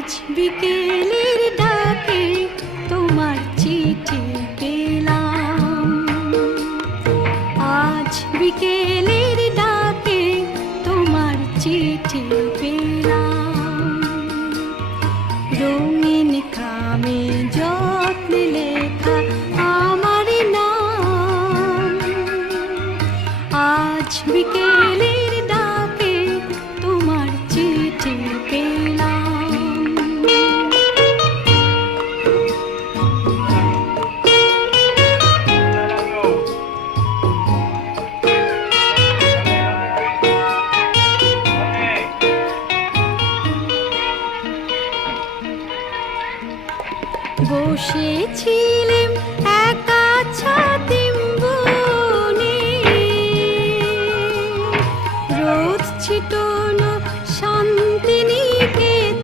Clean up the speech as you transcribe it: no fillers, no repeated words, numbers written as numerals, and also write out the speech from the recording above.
আজ বিকেলের ডাকে তোমার চিঠি পেলাম। আজ বিকেলের ডাকে তোমার চিঠি পেলাম। রঙিন খামে যত্নে লেখা আমার নাম। আজ বিকেলের ডাকে তোমার চিঠি পেলাম। বসেছিলেম একা ছাদে